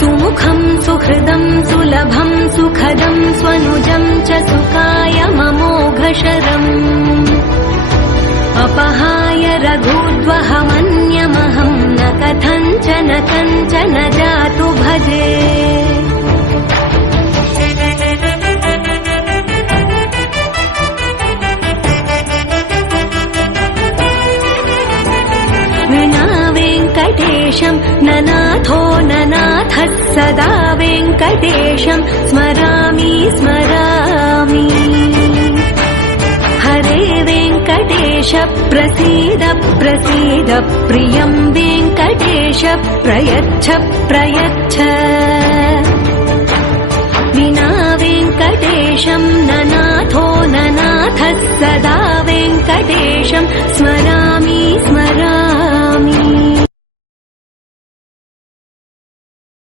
सुमुखं सुहृदं सुलभं सुखदं स्वनुजं च सुखाय ममोघशरम् अपहाय रघूद्वहमन्यमहं न कथञ्चन जातु भजे। विना वेङ्कटेशं ननाथो ननाथः सदा वेङ्कटेशं स्मरामि स्मरामि। हरे वेङ्कटेश प्रसीद प्रसीद प्रियं वेङ्कटेश प्रयच्छ प्रयच्छ। विना वेङ्कटेशं ननाथो ननाथः सदा वेङ्कटेशं स्मरामि